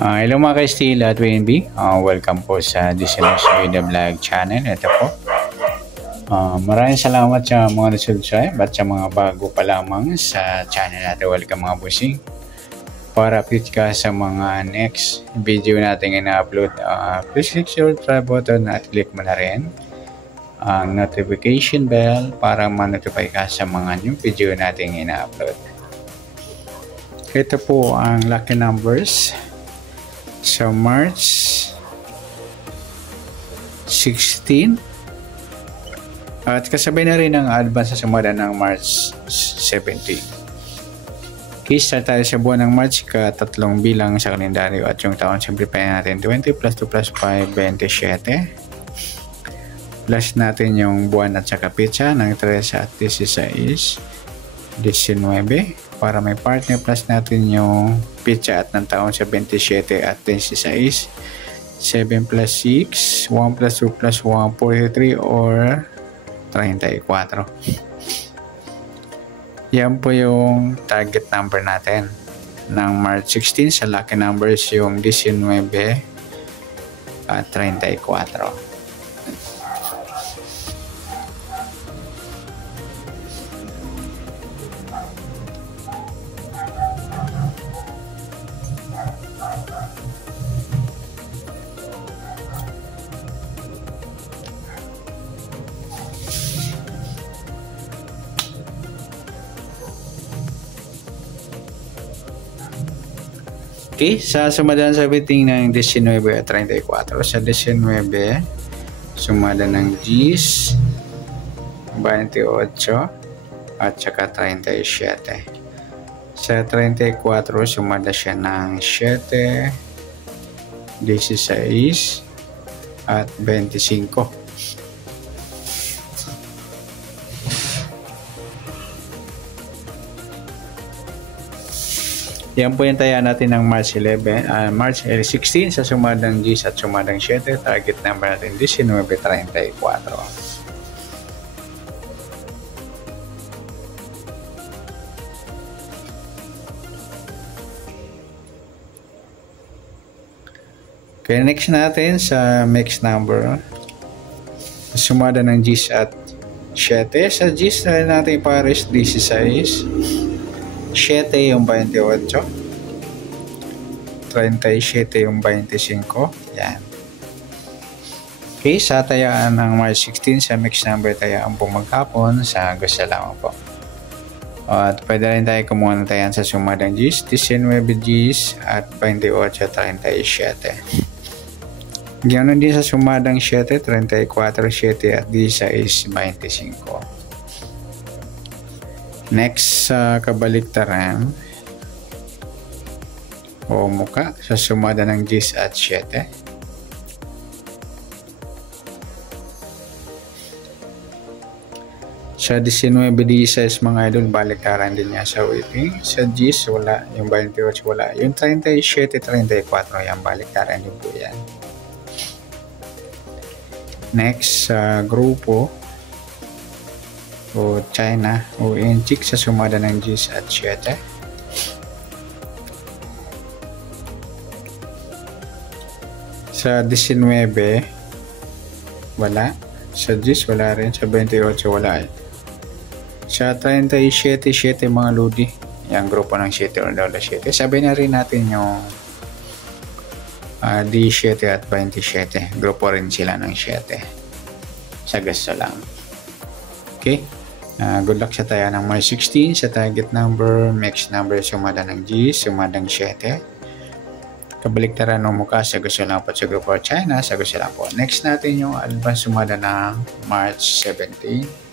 Hello mga ka-Steel at WNB. Welcome po sa Designers Video Vlog channel. Ito po. Maraming salamat sa mga nag-subscribe at sa mga bago pa lamang sa channel natin. Welcome mga busing. Para update ka sa mga next video natin ina-upload, please click subscribe button at click mo na rin ang notification bell para ma-notify ka sa mga new video natin ina-upload. Ito po ang lucky numbers sa March 16 at kasabay na rin ang advance sa sumada ng March 17. Start tayo sa buwan ng March, tatlong bilang sa kalendaryo at yung taon simplify natin 20 plus 2 plus 5, 27 plus natin yung buwan at saka pitsa ng 3 at 16, 19 para may partner plus natin yung pitsa at ng taon sa 27 at 16, 7 plus 6, 1 plus 2 plus 1, 43 or 34. Yan po yung target number natin ng March 16 sa lucky numbers, yung 19 at 34. Okay, sa sumadan sa biting ng 19 at 34. Sa 19, sumada ng G's, 28 at saka 37. Sa 34, sumada siya ng 7, 16 at 25. Yan po yung taya natin ng March 16 sa sumadang G's at sumadang 7. Target number natin 1934. Okay, next natin sa mixed number. Sumada ng G's at 7. Sa G's natin pares 16. 7 yung 28, 37 yung 25, yan. Okay, sa tayaan ng March 16 sa mixed number tayaan po maghapon sa gusto lamang po. At pwede rin tayo kumuha ng tayaan sa sumadang G's, 19 G's at 28, 37. Ganoon din sa sumadang 7, 34, 7 at 16, 25. Next sa kabaliktaran o muka sa sumada ng 10 at 7. Sa 19, 16 mga idol, baliktaran din niya sa waiting. Sa 10 wala, yung 28 wala. Yung 37, 34 yan, baliktaran din po yan. Next sa grupo o China o Inchik sa sumada ng 10 at 7. Sa 19 wala, sa 10 wala rin, sa 28 wala. Sa 37, 7 mga ludi, yung grupo ng 7 o dola 7. Sabi na rin natin yung D7 at 27, grupo rin sila ng 7 sa gusto lang. Okay, good luck sa taya ng March 16 sa target number, mixed number, sumada ng G, sumadang 7. Kabaliktaran ng mukha sa gusto lang po sa grupo China, sa gusto lang po. Next natin yung advance sumada ng March 17.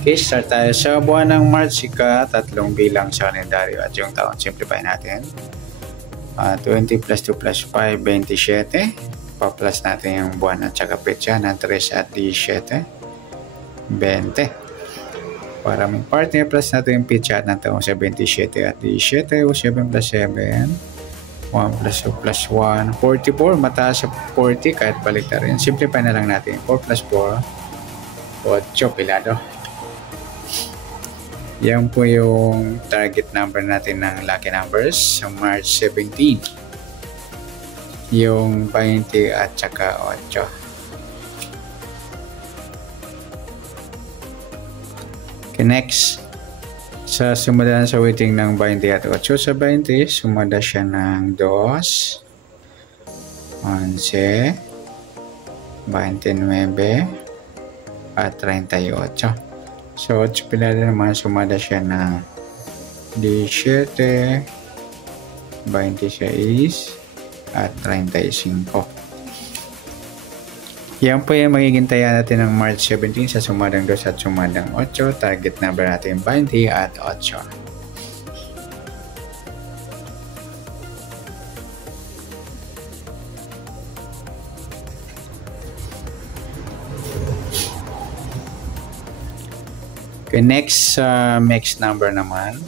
Okay, start tayo sa buwan ng March, tatlong bilang sa kalendaryo at yung taon simplify natin. 20 plus 2 plus 5, 27. Pa-plus natin yung buwan at saka petsa ng 3 at 17. 20. Para may partner plus natin yung pitch natin ang 77 at 17 o 7 plus 7. 1 plus 2 plus 1. 44. Mataas sa 40 kahit baliktad rin. Simplify na lang natin. 4 plus 4. 8 pilado. Yan po yung target number natin ng lucky numbers sa March 17. Yung 20 at saka 8. Okay, next. Sa sumada sa weighting ng 20 at 8 sa 20, sumada siya ng 2, 11, 29, at 38. So, 8 pilado naman, sumada siya ng 17, 26, at 35. Yan po yung magiging taya natin ng March 17 sa sumadang 2 at sumadang 8. Target number natin 20 at 8. Okay, next mixed number naman.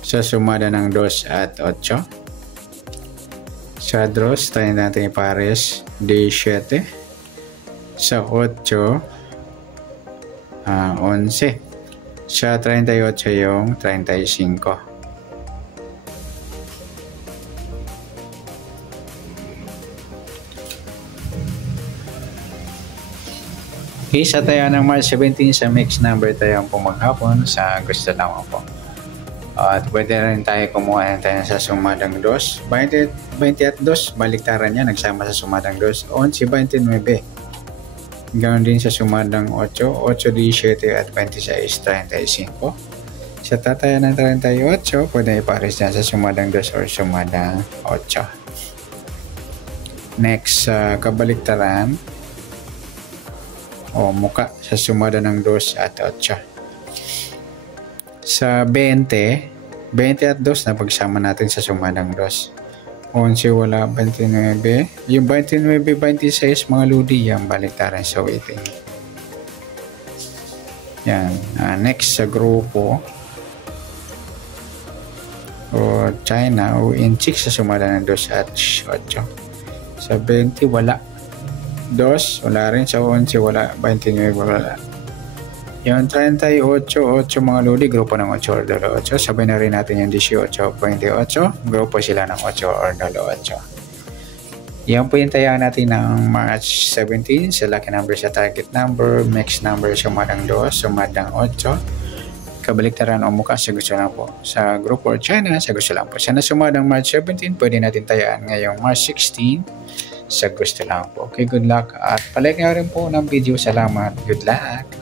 Sa sumada ng 2 at 8. Sa draws, tayo natin ipares D7. Sa 8, 11. Sa 38 yung 35. Okay, sa tayo ng March 17 sa mixed number tayo ang pumaghapon sa gusto lamang po. At pwede rin tayo kumuha tayo sa sumadang 2. 20 at 2, baliktaran niya, nagsama sa sumadang 2. 11, 29. Ganoon din sa sumadang 8, 8, 17 at 26, 35. Sa tataya ng 38, pwede ipares niya sa sumadang 2 or sumadang 8. Next, kabaliktaran o muka sa sumada ng 2 at 8. Sa 20 at 2 na pagsama natin sa sumadang 2. 11 wala, 29. Yung 29, 26 mga ludi yan, baliktaran sa weighting. Yan. Next sa grupo o China o inchik sa sumada ng 2 at 8. Sa 20 wala. 2 wala rin. Sa 11 wala. 29 wala. Yung 38, 8 mga lodi, grupo ng 8 or 8. Sabay na rin natin yung 18, 28. Grupo sila ng 8 or 8. Yan po yung tayaan natin ng March 17 sa lucky number sa target number, mixed number sumadang 2, sumadang 8. Kabaliktaran o mukha sa gusto lang po. Sa grupo or China, sa gusto lang po. Sana sumadang March 17, pwede natin tayaan ngayong March 16 sa gusto lang po. Okay, good luck. At palike nga rin po ng video. Salamat. Good luck.